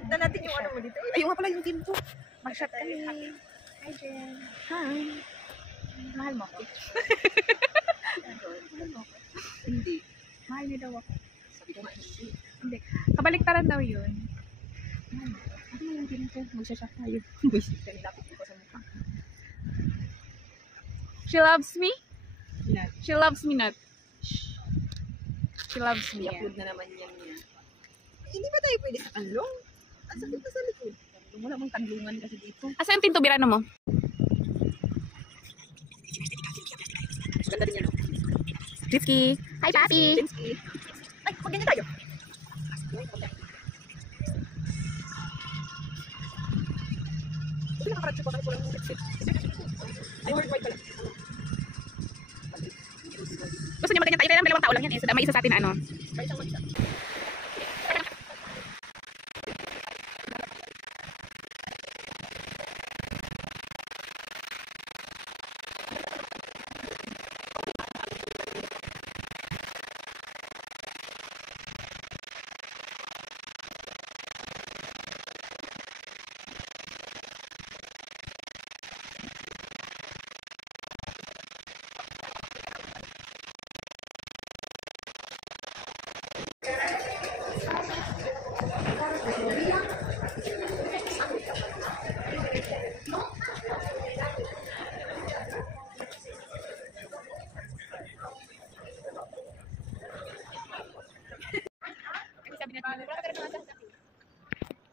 I-shot na natin yung ano mo dito. Ayun nga pala yung team ko. Mag-shot kami. Hi, Jen. Hi. Mahal mo ako? Mahal mo ako? Hindi. Mahal niyo daw ako. Sabi ko nga hindi. Hindi. Kabaliktaran daw yun. Mahal mo ako? Ano yung team ko? Mag-shot tayo. Buisit ka rin dapat ko sa mukha. She loves me? Ilan? She loves me not. She loves me. I-upload na naman yan niya. Hindi ba tayo pwede sa kanlong? Ang sakit na sa likod. Wala mong kanlungan kasi dito. Asa yung tinto birano mo? Ganda rin yan, no? Rifky. Hi, Papi. Jinsky. Ay, mag-ganyan tayo. Ito nakakaratso pa kasi po lang yung exit. Ay, worldwide pala. Gusto niya magganyan tayo. Kaya dalawang tao lang yan eh. So, may isa sa atin na ano. Kaya isang mag-isa.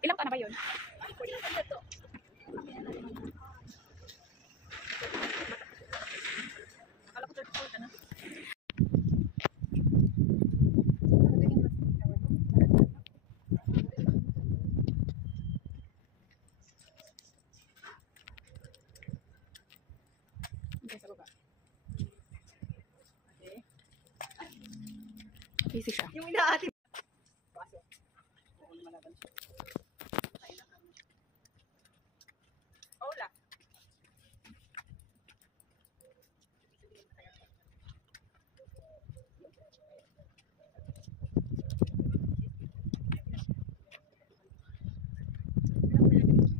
Ilang ka na ba yun? Akala ko 34 ka na. Okay, sa baba. Busy siya. Yung inaati. Paso. Oo, lumalaban siya. Hola.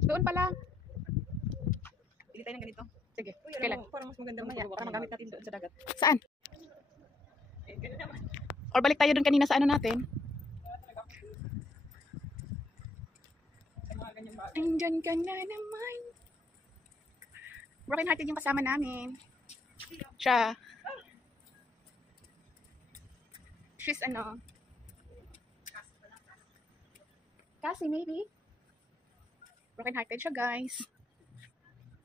Doon pala. Bili tayo ng ganito. Sige. Uy, Kailan? parang mas maganda Mamaya, para magamit natin doon sa dagat. Saan? Eh, ganun naman. Or balik tayo doon kanina sa ano natin? Sa mga ganyan bagay. Andyan ka na naman. Broken hearted yung kasama namin. Siya. She's ano? Kasi maybe. Broken hearted siya, guys.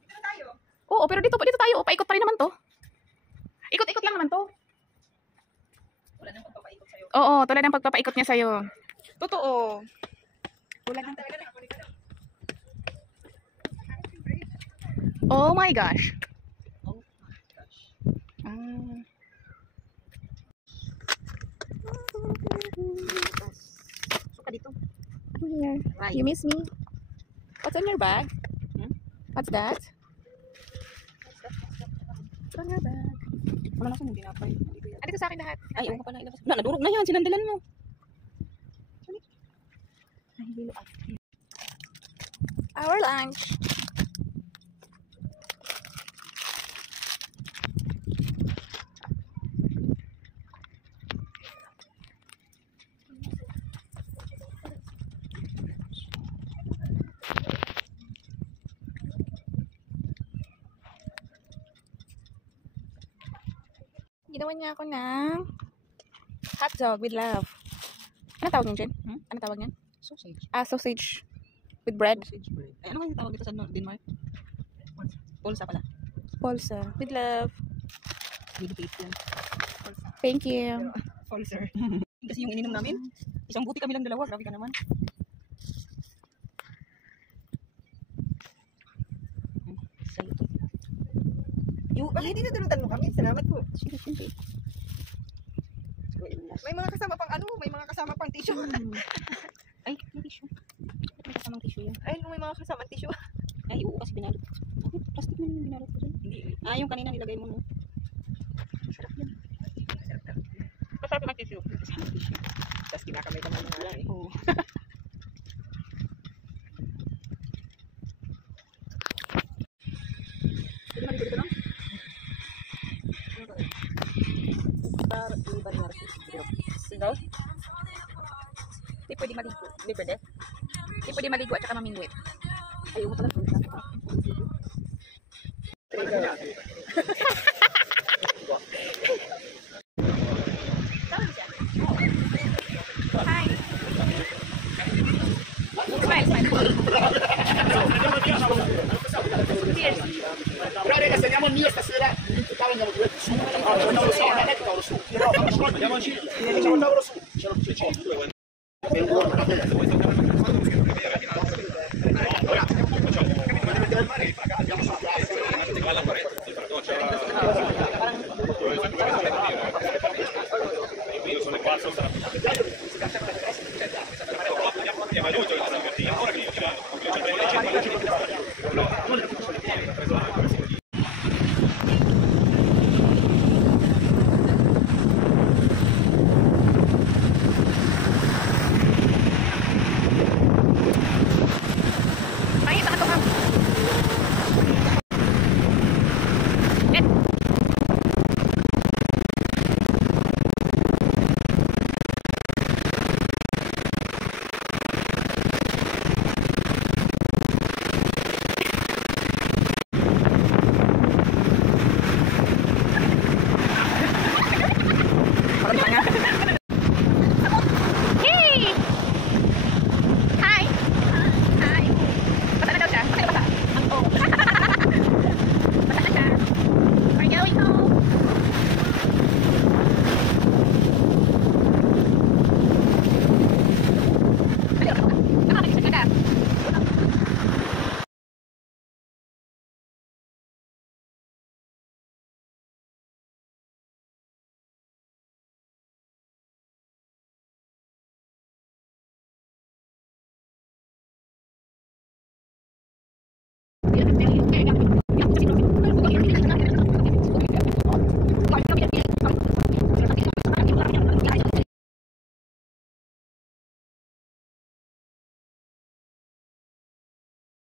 Dito na tayo. Oo, pero dito tayo. Paikot pa rin naman to. Ikot-ikot lang naman to. Wala nang pagpapaikot sa'yo. Oo, tulad ng pagpapaikot niya sa'yo. Totoo. Tulad ng talaga na ako dito. Oh my gosh. Oh my gosh. Ah. Suka dito. Come here. Right. You miss me? What's in your bag? Hmm? What's that? What's on your bag? Wala na akong tinapay. Andito sa akin lahat. Ay, oo ka pala. Ilabas. Wala, nadurog na yan. Sinandalan mo. Ay, lilo. Our lunch. Ginawa niya ako ng hotdog with love. Ano tawag niyan, Jen? Hmm? Ano tawag niyan? Sausage. Ah, sausage with bread. Sausage bread. Ay, ano nga yung tawag dito sa Denmark? Polsa pala. Polsa with love. With bacon. Polsa. Thank you. Polser. Kasi yung ininom namin, isang buti kami lang dalawa. Grabe ka naman. Salito. Hindi na dalutan mo kami. Salamat po. May mga kasama pang ano, may mga kasama pang tissue. Ay, may tissue. May kasamang tissue yan. Ay, may mga kasamang tissue. Ay, oo kasi binalot. Ay, plastic na yung binalot ko dyan. Hindi. Ah, yung kanina nilagay mo no. Sarap yan. Masarap yung tissue. Kasama tissue. Tapos kinakamay ka naman nga lang eh. Oo. daw? Hindi pwede maligo. Hindi pwede? Hindi pwede maligo at saka mamingwit. Ayaw mo talaga. Hi. Smile, smile. Cheers. Però ragazzi andiamo al mio stasera, andiamo due su, andiamo su, non è che tavolo su, andiamo in giro, facciamo il tavolo su, ce lo facciamo. Andiamo sul piano.